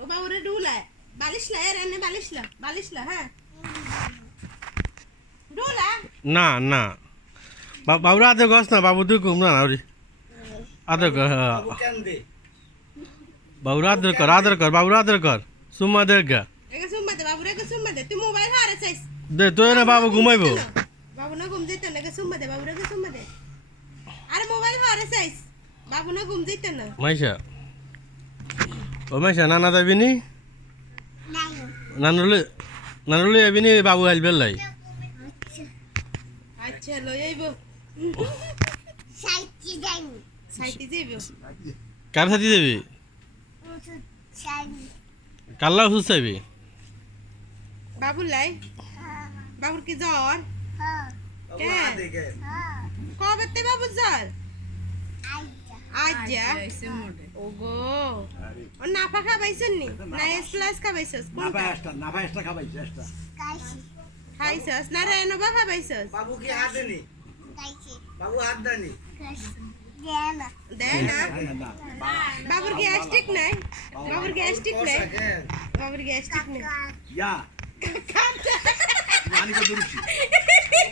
ও বাবুরে ডুলায় বালিশ লা এর এনে বালিশ লা হ্যাঁ ডুলা না না বাবুরা আদর গছ না বাবু তুই কম না আউরি আদর কর বাবু কেন দে বাবুরা আদর কর বাবুরা আদর কর সুম্মা দে গা একে সুম্মা দে বাবুরে একে সুম্মা দে তুই মোবাইল হারে চাইছ দে তুই না বাবু ঘুমাইবো বাবু না ঘুম যেত না একে সুম্মা দে বাবুরে একে সুম্মা দে আরে মোবাইল হারে চাইছ বাবু না ঘুম যেত না মাইশা ও মাইশা নানা যাবি নি নানুলে যাবি নি বাবু আসবে লাই আচ্ছা লই আইবো সাইতে যাইবো কার সাথে যাবি কাল্লা ওষুধ চাইবি বাবুর লাই বাবুর কি জ্বর বাবু হাত দেখে কবে তে বাবুর জ্বর আজ্জা ওগো ও নাফা খাবাইছন নি না এস প্লাস খাবাইছস না ভাইস্টা খাবাইছে এসটা খাইছস না রেনোভা খাবাইছস বাবু কি হাত দেনি বাবু হাত দেনি দে না বাবুর গ্যাস্ট্রিক নাই বাবুর গ্যাস্ট্রিক নাই বাবুর গ্যাস্ট্রিক নাই ইয়া নানি কো দুরুছি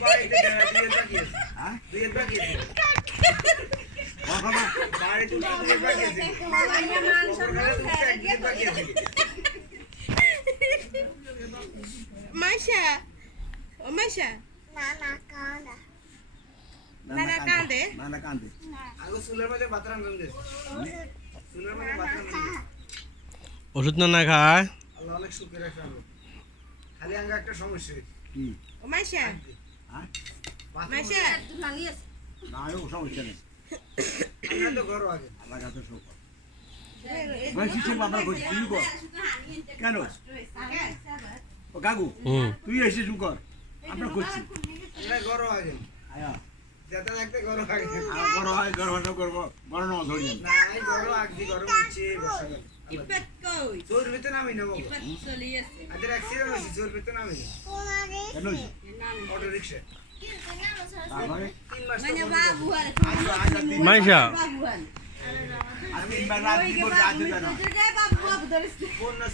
বাড়িতে দিয়ে বাকি হ্যাঁ দিয়ে বাকি বাবা বাড়িতে দিয়ে বাকি আছে মাইশা ও মাইশা নানা কাঁদে নানা কান্দে আগো চুলের মধ্যে বাতরান গন্ধে চুলের মধ্যে বাতরান গন্ধে ওষুধ না খায় আল্লাহ অনেক সুখে রাখে আলো খালি আঙ্গা একটা সমস্যা কি ও মাইশা হ্যাঁ মাইশা না ও সমস্যা নেই আমরা তো ঘর আগে আল্লাহ কাছে সব বলছি সে বাবা কই তুই কর কেন ও কাকু তুই এসে শুন কর আমরা করছি আমরা ঘর আগে আয়া যেটা দেখতে ঘর আগে ঘর হয় ঘর হলো করব বড় না ধরি না এই ঘর আগে ঘর মুছে বসে ইপেট কই তোর ভিতরে নামি না বাবা ইপেট চলি আছে আদের অ্যাক্সিডেন্ট হইছে তোর ভিতরে নামি না কেন অটো রিকশা মানে বাবু আরে মাইশা বাবু আরে আমি রাত দিব রাত দিব না বাবু ধরিস কোন না